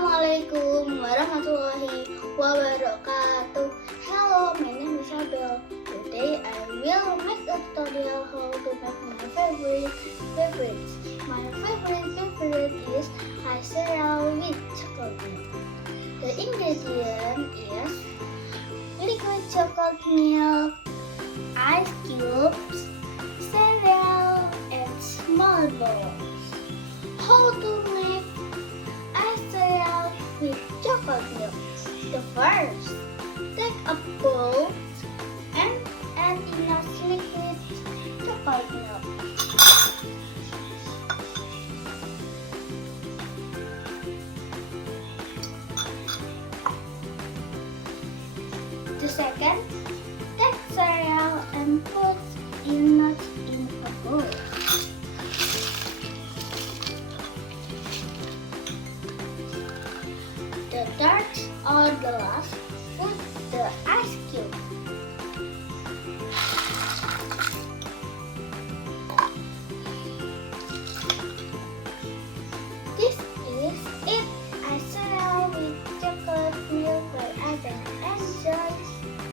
Assalamualaikum warahmatullahi wabarakatuh. Hello, my name is Abel. Today I will make a tutorial how to make my favorite beverage. My favorite beverage is ice cereal with chocolate milk. The ingredient is liquid chocolate milk, ice cubes, cereal, and small balls. How to make ice cereal with chocolate milk? The first, take a bowl and add enough liquid chocolate milk. The second, take cereal and put it in a bowl. The third or the last,